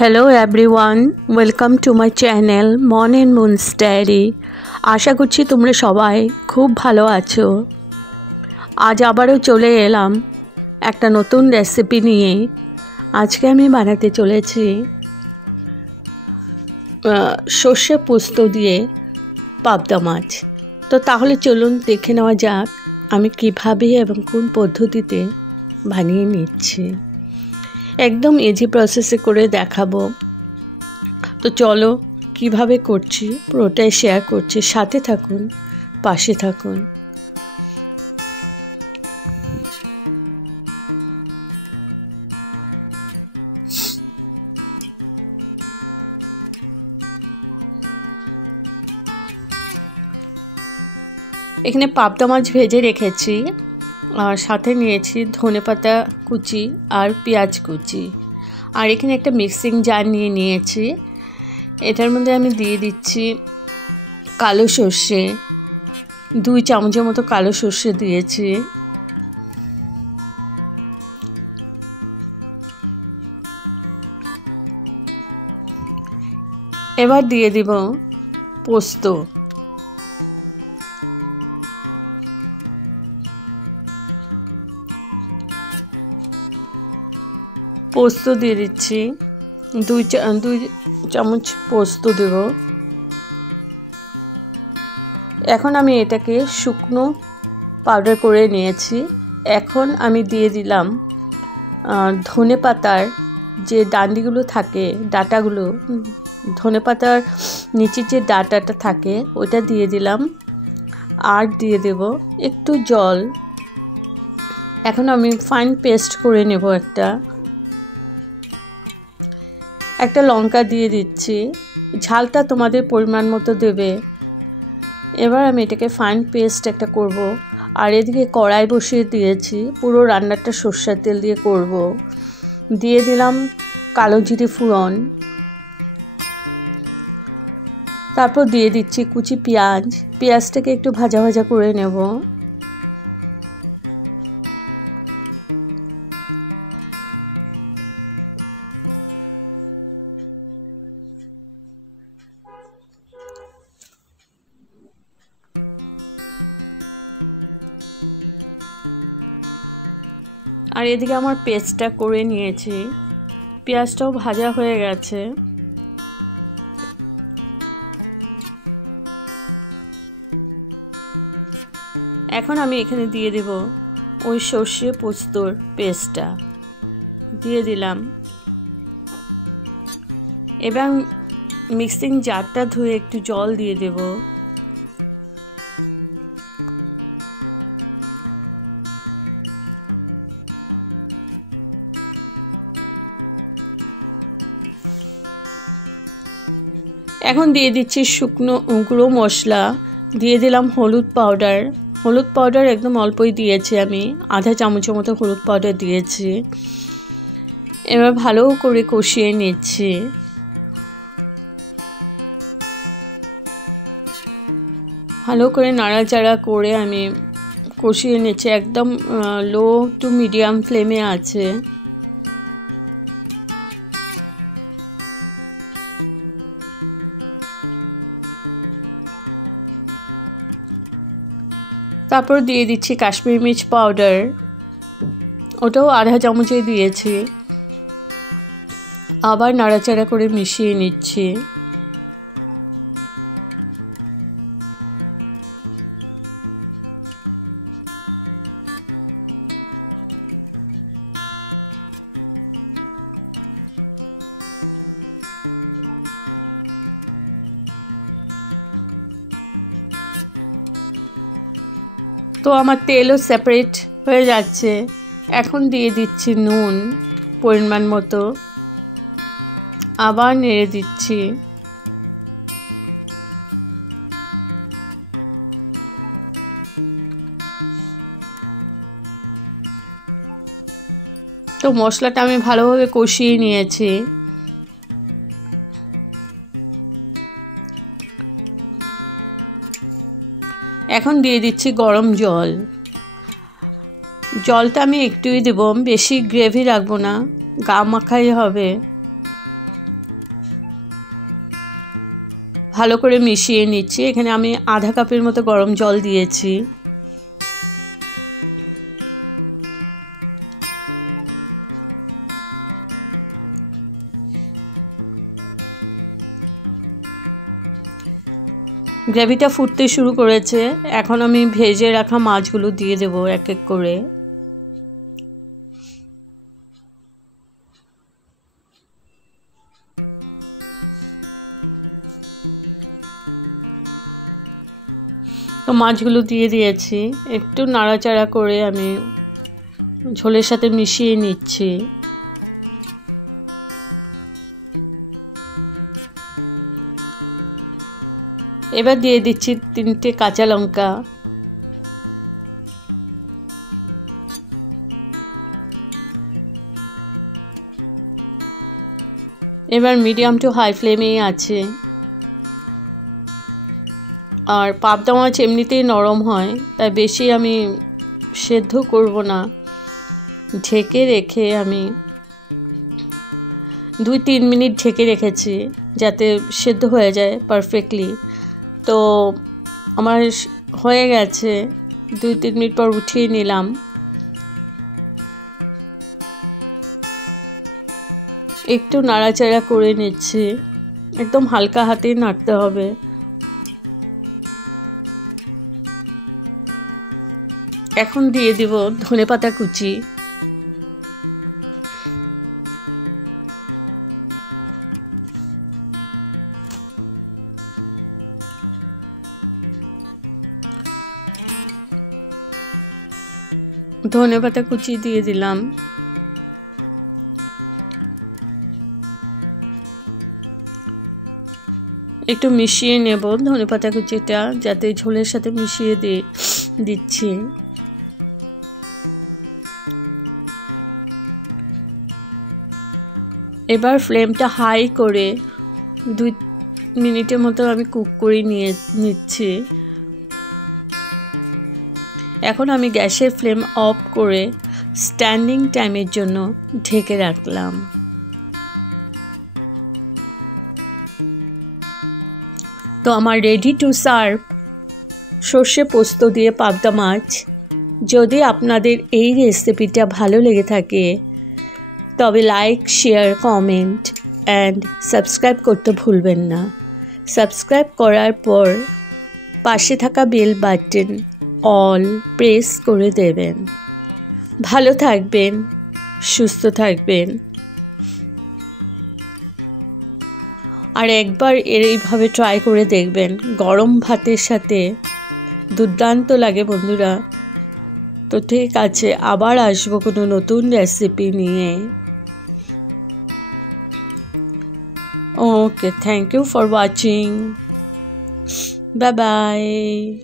Hello everyone, welcome to my channel Mon and Moon's Diary। আশা করছি তোমরা সবাই খুব ভালো আছো। আজ আবারও চলে এলাম একটা নতুন রেসিপি নিয়ে। আজকে আমি বানাতে চলেছি সর্ষে পোস্ত দিয়ে পাবদা মাছ। তো তাহলে চলুন দেখে নেওয়া যাক আমি কিভাবে এবং কোন পদ্ধতিতে বানিয়ে নিচ্ছি। একদম ইজি প্রসেসে করে দেখাবো। তো চলো কিভাবে করছি পুরোটাই শেয়ার করছি, সাথে থাকুন, পাশে থাকুন। এখানে পাবদা মাছ ভেজে রেখেছি আর সাথে নিয়েছি ধনেপাতা কুচি আর পেঁয়াজ কুচি। আর এখানে একটা মিক্সিং জার নিয়েছি। এটার মধ্যে আমি দিয়ে দিচ্ছি কালো সর্ষে, 2 চামচের মতো কালো সর্ষে দিয়েছি। এবার দিয়ে দিব পোস্ত। পোস্ত দিয়ে দিচ্ছি, 2 চামচ পোস্ত দেব। এখন আমি এটাকে শুকনো পাউডার করে নিয়েছি। এখন আমি দিয়ে দিলাম ধনে পাতার যে ডান্ডিগুলো থাকে, ডাঁটাগুলো, ধনে পাতার নিচে যে ডাঁটাটা থাকে ওটা দিয়ে দিলাম। আর দিয়ে দেব একটু জল। এখন আমি ফাইন পেস্ট করে নেব। একটা লঙ্কা দিয়ে দিচ্ছি, ঝালটা তোমাদের পরিমাণ মতো দেবে। এবার আমি এটাকে ফাইন পেস্ট একটা করব। আর এদিকে কড়াই বসিয়ে দিয়েছি, পুরো রান্নাটা সরষের তেল দিয়ে করব। দিয়ে দিলাম কালো জিরে ফোড়ন, তারপর দিয়ে দিচ্ছি কুচি পেঁয়াজ। পেঁয়াজটাকে একটু ভাজা ভাজা করে নেব। আর এদিকে আমার পেস্টটা করে নিয়েছি, পেঁয়াজটাও ভাজা হয়ে গেছে। এখন আমি এখানে দিয়ে দেব ওই সর্ষে পোস্তর পেস্টটা দিয়ে দিলাম। এবার মিক্সিং জারটা ধুয়ে একটু জল দিয়ে দেব। এখন দিয়ে দিচ্ছি শুকনো গুঁড়ো মশলা, দিয়ে দিলাম হলুদ পাউডার। হলুদ পাউডার একদম অল্পই দিয়েছি, আমি আধা চামচের মতো হলুদ পাউডার দিয়েছি। এবার ভালো করে কষিয়ে নিচ্ছি। ভালো করে নাড়াচাড়া করে আমি কষিয়ে নিচ্ছি। একদম লো টু মিডিয়াম ফ্লেমে আছে। তারপর দিয়ে দিচ্ছি কাশ্মীরি মির্চ পাউডার, ওটাও আধা চামচে দিয়েছি। আবার নাড়াচাড়া করে মিশিয়ে নিচ্ছি। তো আমার তেলও সেপারেট হয়ে যাচ্ছে। এখন দিয়ে দিচ্ছি নুন পরিমাণ মতো, আবার নেড়ে দিচ্ছি। তো মশলাটা আমি ভালোভাবে কষিয়ে নিয়েছি। এখন দিয়ে দিচ্ছি গরম জল। জলটা আমি একটুই দেব, বেশি গ্রেভি রাখবো না, গা মাখাই হবে। ভালো করে মিশিয়ে নিচ্ছি। এখানে আমি আধা কাপের মতো গরম জল দিয়েছি। গ্রেভিটা ফুটতে শুরু করেছে। এখন আমি ভেজে রাখা মাছগুলো দিয়ে দেব এক এক করে। তো মাছগুলো দিয়ে দিয়েছি, একটু নাড়াচাড়া করে আমি ঝোলের সাথে মিশিয়ে নিচ্ছি। এবার দিয়ে দিচ্ছি 3টে কাঁচা লঙ্কা। এবার মিডিয়াম টু হাই ফ্লেমেই আছে। আর পাবদা মাছ এমনিতেই নরম হয়, তাই বেশি আমি সেদ্ধ করব না। ঢেকে রেখে আমি 2-3 মিনিট ঢেকে রেখেছি যাতে সেদ্ধ হয়ে যায় পারফেক্টলি। তো আমার হয়ে গেছে, 2-3 মিনিট পর উঠিয়ে নিলাম। একটু নাড়াচাড়া করে নিচ্ছি, একদম হালকা হাতেই নাড়তে হবে। এখন দিয়ে দিব ধনেপাতা কুচি। ধনেপাতা কুচি দিয়ে দিলাম। একটু মিশিয়ে নেব ধনেপাতা কুচিটা, যাতে ঝোলের সাথে মিশিয়ে দিচ্ছি। এবার ফ্লেমটা হাই করে 2 মিনিটের মতো আমি কুক করে নিচ্ছি। এখন আমি গ্যাসের ফ্লেম অফ করে স্ট্যান্ডিং টাইমের জন্য ঢেকে রাখলাম। তো আমার রেডি টু সার্ভ সর্ষে পোস্ত দিয়ে পাবদা মাছ। যদি আপনাদের এই রেসিপিটা ভালো লেগে থাকে তবে like, share, comment and subscribe করতে ভুলবেন না। সাবস্ক্রাইব করার পর পাশে থাকা বেল বাটন অল প্রেস করে দেবেন। ভালো থাকবেন, সুস্থ থাকবেন। আর একবার এইভাবে ট্রাই করে দেখবেন, গরম ভাতের সাথে দুর্দান্ত লাগে বন্ধুরা। তো ঠিক আছে, আবার আসবো কোনো নতুন রেসিপি নিয়ে। Okay, thank you for watching. Bye bye.